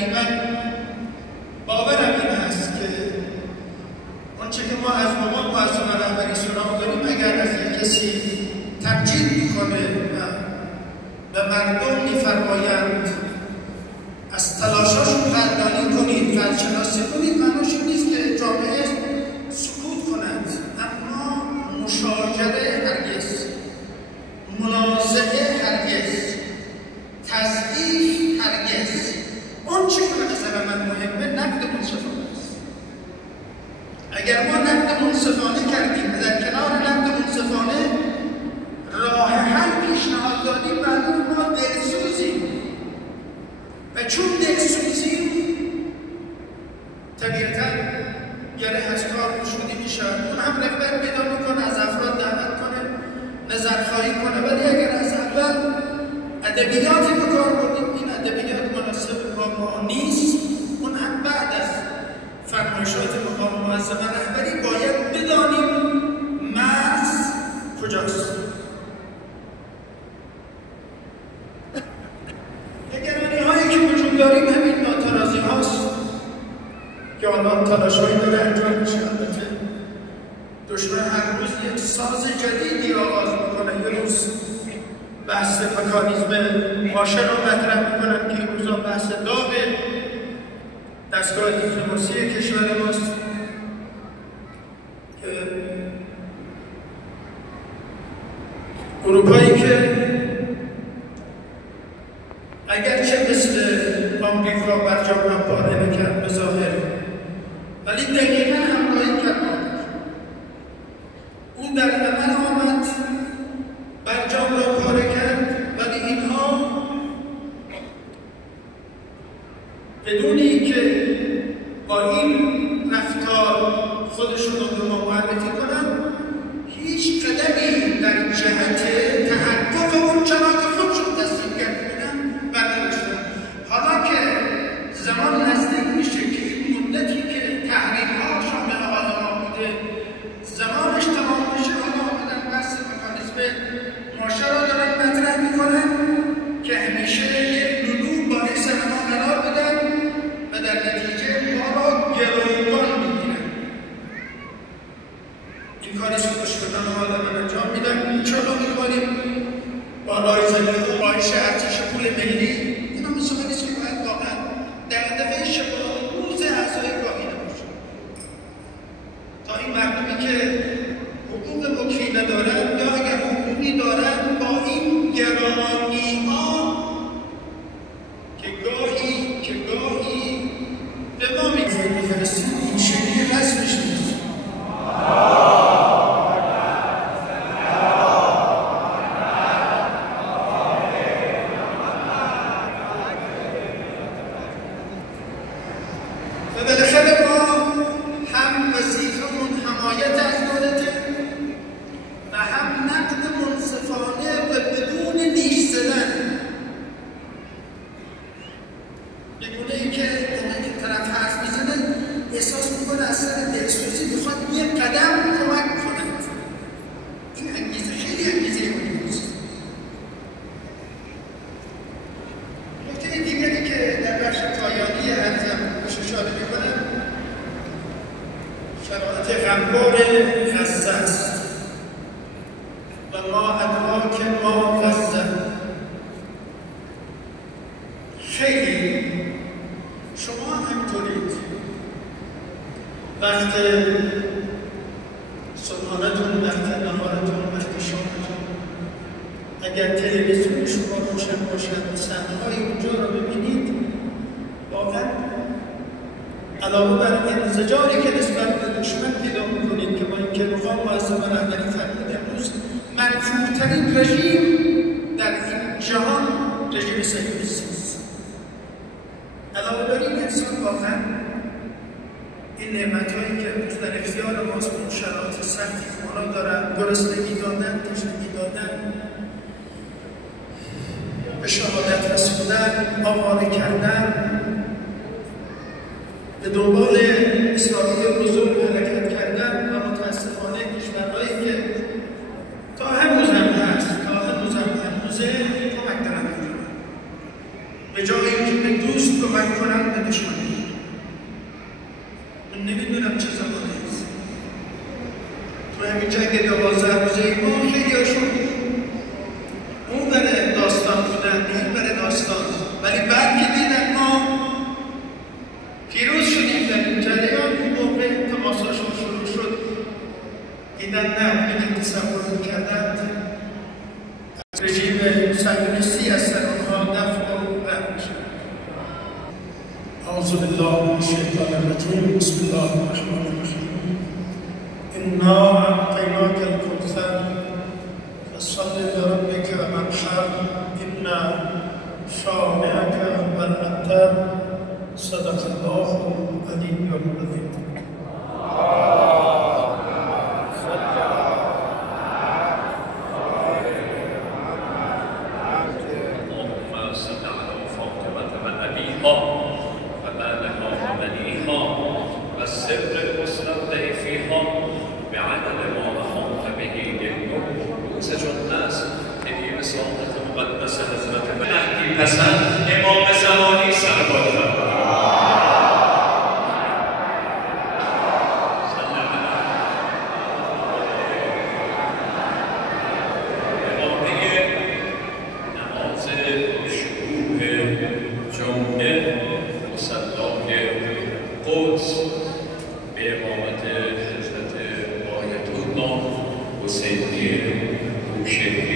یعنی من باورم این هست که آنچه که ما از مقام معظم رهبری سراغ داریم، اگر از یک کسی تمجید میکنه و مردم میفرمایند از تلاشاشون قدردانی کنید، قدرشناسی کنید، معناش این نیست که جامعه سکوت کنند، اما مشاجره هرگز، منازعه هرگز، تضعیف هرگز. اون چی که به نظر من مهمه نقد منصفانه است. اگر ما نقد منصفانه کردیم و در کنار نقد منصفانه راه حل پیشنهاد دادیم، معلوم ما دلسوزیم و چون دلسوزیم طبیعتا گره از کار گشودی میشه. اون هم رغبت پیدا میکنه از افراد دعوت کنه، نظرخواهی کنه، ولی اگر از اول ادبیاتی به کار بردیم این ادبیات مناسب با ما نیست، اون هم بعد از فرمایشات مقام معظم رهبری باید بدانیم مرز کجاست. نگرانی هایی که وجود داریم همین ناترازی هاست که الان تلاش هایی داره انجام میشه. البته دشمن هر روز یک ساز جدیدی آغاز میکنه. یه روز بحث مکانیزم ماشه رو مطرح میکنن که این روزا بحث داغ دستگاه دیپلماسی کشور ماست که اروپایی که اگرچه مثل آمریکا برجام را پاره نکرد به ظاهر، ولی دقیقا همراهی کرد. او در عمل آمد برجام را پاره کرد، ولی اینها بدون اینکه با این رفتار خودشون رو به ما معرفی کنن هیچ قدمی در جهت تحقق اون چرا که خودشون تصدیق کردن برداشتن. حالا که زمان نزدیک میشه که این مدتی که تحریم ها شامل حال ما بوده زمانش تمام میشه، حالا آمدن بحث مکانیزم ماشه را دارن مطرح میکنن که همیشه یک لولو بالای سر ما قرار بدن و در نتیجه ما را گروگان میگیرن. این کاری که دشمنان ما دارن انجام میدن. چرا میکنیم بالای زده باعث ارزش پول ملی؟ اینا مسئله نیست که باید واقعا دغدغه شبانه روز اعضای کابینه باشه تا این مردمی که حقوق مکفی ندارن یا اگر حقوقی دارن با این گرانی ها که گاهی به ما میفرستیم این شکلی رسمش نیست. و بالاخره ما هم وظیفمون حمایت از دولته و هم نقد منصفانه و بدون نیش زدن، بدون اینکه اون طرف حرف میزنه احساس میکنه از سر دلسوزی میخواد یه قدم کمک کند. این انگیزه خیلی انگیزه مهمی است. نکته دیگری که در بخش پایانی عرضم بهش اشاره میکنم شرایط غمبار غزه است و ما ادراک ما غزه. خیلی شما همینطورید وقت صبحانتون، وقت نهارتون، وقت شامتون اگر تلویزیون شما روشن باشد و صحنه‌های اونجا رو ببینید واقعا علاوه بر انزجاری که نسبت به دشمن پیدا می‌کنید که با اینکه مقام معظم رهبری فرمود امروز منفورترین رژیم در این جهان رژیم صهیونیستی است. علاوه بر این انسان واقعا این نعمت‌هایی که امروز در اختیار ماست به اون شرایط سختی که اونا دارن، گرسنگی دادن، تشنگی دادن، به شهادت رسوندن، آواره کردن، به دنبال اسرائیل بزرگ حرکت کردن و متاسفانه کشورهایی که تا هنوز هم هست، تا هنوز هم هنوزه کمک دارن. به جای اینکه به دوست کمک کنن به دشمنی. من نمیدونم چه زمانی است. تو همین جنگ 12 روزه ما خیلیاشون اون بره داستان بودن، این بره داستان، ولی بعد که دیدن ما پیروز شدیم در این جریان، اون موقع تماساشون شروع شد، دیدن نه اونی که تصور میکردند رژیم صهیونیستی هستن، اونها دفع و رفت شد. اعوذ بالله من الشیطان الرجیم. بسم الله الرحمن الرحیم. انا اعطیناک الکوثر فصل لربک وانحر ان شانئک هو الابتر. صدق الله العلی العظیم. والسر المستودع فيها بعدد ما أحاط به علمه نموذج الناس به رسالة مقدس حضرت مهدی پسند امام زمانی سرباز قدس به امامت حضرت آیت الله حسینی بوشهری